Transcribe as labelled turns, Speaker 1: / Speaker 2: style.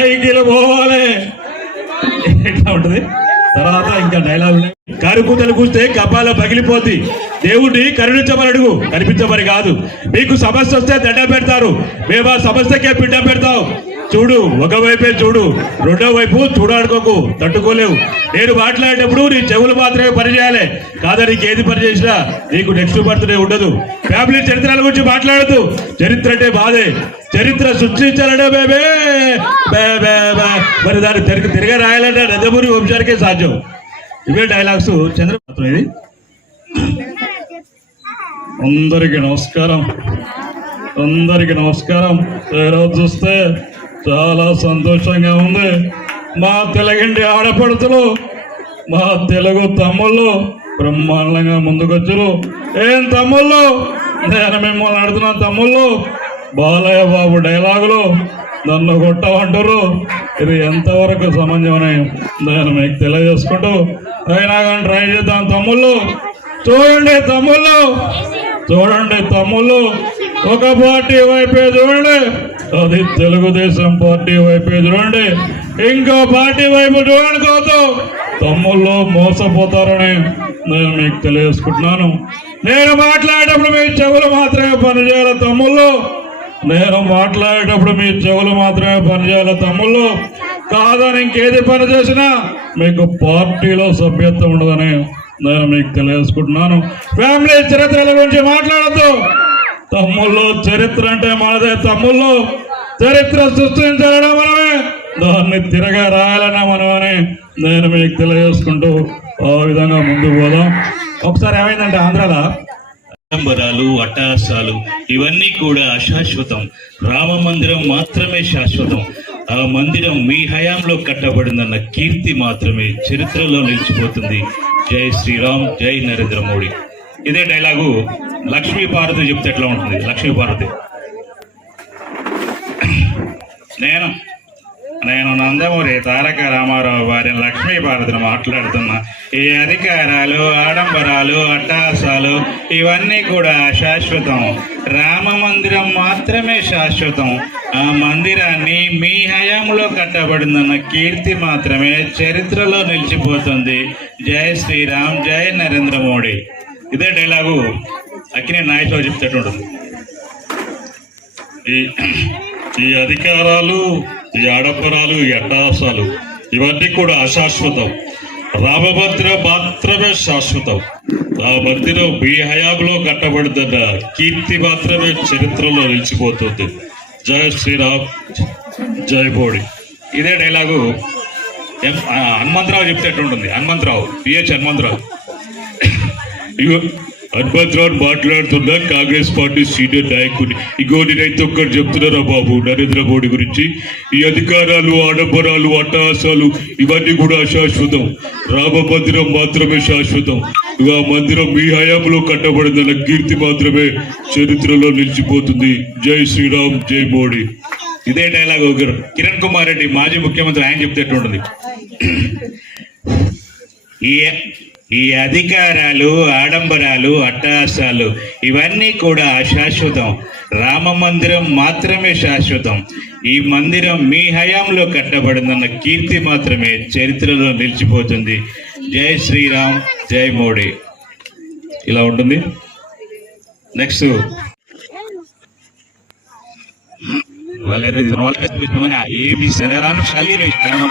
Speaker 1: పైకి పోవాలి. ఎట్లా ఉంటది? తర్వాత ఇంకా డైలాగ్ ఉన్నాయి. కూస్తే కపాల పగిలిపోద్ది. దేవుడిని కరుణించమని అడుగు. కనిపించమని కాదు. మీకు సమస్య వస్తే దండ పెడతారు. మేము ఆ సమస్యకే బిడ్డ పెడతాం. చూడు ఒకవైపే చూడు. రెండో వైపు చూడాడుకోకు తట్టుకోలేవు. నేను మాట్లాడేటప్పుడు నీ చెవులు మాత్రమే పని చేయాలి కాదా నీకు ఏది పని చేసినా నీకు నెక్స్ట్ బర్త్డే ఉండదు. ఫ్యామిలీ చరిత్రల గురించి మాట్లాడదు చరిత్ర అంటే బాధే. చరిత్ర సృష్టించాలంటే బేబే. బే మరి దాన్ని తిరిగి తిరిగి రాయాలంటే నందమూరి వంశానికే సాధ్యం. ఇవే డైలాగ్స్ చంద్రబాబు ఇది. అందరికి నమస్కారం. అందరికి నమస్కారం. ఈరోజు చూస్తే చాలా సంతోషంగా ఉంది. మా తెలుగింటి ఆడపడుతులు మా తెలుగు తమ్ముళ్ళు బ్రహ్మాండంగా ముందుకొచ్చారు. ఏం తమ్ముళ్ళు? నేను మిమ్మల్ని అడుగుతున్నా తమ్ముళ్ళు బాలయ్య బాబు డైలాగులు నన్ను కొట్టమంటారు ఇది ఎంతవరకు సమంజమని నేను మీకు తెలియజేసుకుంటూ అయినా కానీ ట్రై చేద్దాం తమ్ముళ్ళు. చూడండి తమ్ముళ్ళు చూడండి తమ్ముళ్ళు. ఒక పార్టీ వైపే చూడండి. అది తెలుగుదేశం పార్టీ వైపే చూడండి ఇంకో పార్టీ వైపు చూడండి కాదు తమ్ముళ్ళు మోసపోతారని నేను మీకు తెలియజేసుకుంటున్నాను. నేను మాట్లాడేటప్పుడు మీ చెవులు మాత్రమే పనిచేయాలి తమ్ముళ్ళు. నేను మాట్లాడేటప్పుడు మీ చెవులు మాత్రమే పనిచేయాలి తమ్ముళ్ళు. కాదని ఇంకేది పని చేసినా మీకు పార్టీలో సభ్యత్వం ఉండదని నేను మీకు తెలియజేసుకుంటున్నాను. ఫ్యామిలీ చరిత్రల గురించి మాట్లాడద్దు. తమ్ముళ్ళు చరిత్ర అంటే మనదే తమ్ముళ్ళు. చరిత్ర సృష్టించాలన్నా మనమే. దాన్ని తిరగా రాయాలన్నా మనమని నేను మీకు తెలియజేసుకుంటూ ఆ విధంగా ముందుకు పోదాం. ఒకసారి ఏమైందంటే ఆంధ్రాలో
Speaker 2: ఆడంబరాలు అట్టహాసాలు ఇవన్నీ కూడా అశాశ్వతం. రామ మందిరం మాత్రమే శాశ్వతం. ఆ మందిరం మీ హయాంలో కట్టబడిందన్న కీర్తి మాత్రమే చరిత్రలో నిలిచిపోతుంది. జై శ్రీరామ్ జై నరేంద్ర మోడీ. ఇదే డైలాగు లక్ష్మీ పార్వతి చెప్తే ఎట్లా ఉంటుంది? లక్ష్మీ పార్వతి. నేను నేను నందమూరి తారక రామారావు వారి లక్ష్మీ భారతిని మాట్లాడుతున్నా. ఈ అధికారాలు ఆడంబరాలు అట్టహాసాలు ఇవన్నీ కూడా శాశ్వతం. రామ మందిరం మాత్రమే శాశ్వతం. ఆ మందిరాన్ని మీ హయాంలో కట్టబడిందన్న కీర్తి మాత్రమే చరిత్రలో నిలిచిపోతుంది. జై శ్రీరామ్ జై నరేంద్ర మోడీ. ఇదే డైలాగు అక్కినే నాయతో చెప్తేటుంటుంది ఈ ఈ అధికారాలు ఈ ఆడంబరాలు ఈ అట్టహాసాలు ఇవన్నీ కూడా అశాశ్వతం. రామభద్ర మాత్రమే శాశ్వతం. ఆ మందిరం మీ హయాంలో కట్టబడుతున్న కీర్తి మాత్రమే చరిత్రలో నిలిచిపోతుంది. జయ శ్రీరామ్ జయ బోడి. ఇదే డైలాగు హనుమంతరావు చెప్తేట్టు ఉంటుంది. హనుమంతరావు పిహెచ్ హనుమంతరావు. హనుమంతరావు మాట్లాడుతున్న కాంగ్రెస్ పార్టీ సీనియర్ నాయకుని. ఇగో నేనైతే ఒక్కటి చెప్తున్నారా బాబు? నరేంద్ర మోడీ గురించి. ఈ అధికారాలు ఆడంబరాలు అట్టహాసాలు ఇవన్నీ కూడా అశాశ్వతం. రామ మందిరం మాత్రమే శాశ్వతం. ఇక మందిరం మీ హయాంలో కట్టబడిందన్న కీర్తి మాత్రమే చరిత్రలో నిలిచిపోతుంది. జై శ్రీరామ్ జై మోడీ. ఇదే డైలాగ్ ఒకరు కిరణ్ కుమార్ రెడ్డి మాజీ ముఖ్యమంత్రి. ఆయన చెప్తేట్టు ఉంటుంది ఈ ఈ అధికారాలు ఆడంబరాలు అట్టహాసాలు ఇవన్నీ కూడా అశాశ్వతం రామ మందిరం మాత్రమే శాశ్వతం. ఈ మందిరం మీ హయాంలో కట్టబడిందన్న కీర్తి మాత్రమే చరిత్రలో నిలిచిపోతుంది. జై శ్రీరామ్ జై మోడీ. ఇలా ఉంటుంది. నెక్స్ట్ ఏమి శరీరాన్ని శరీరం ఇస్తాను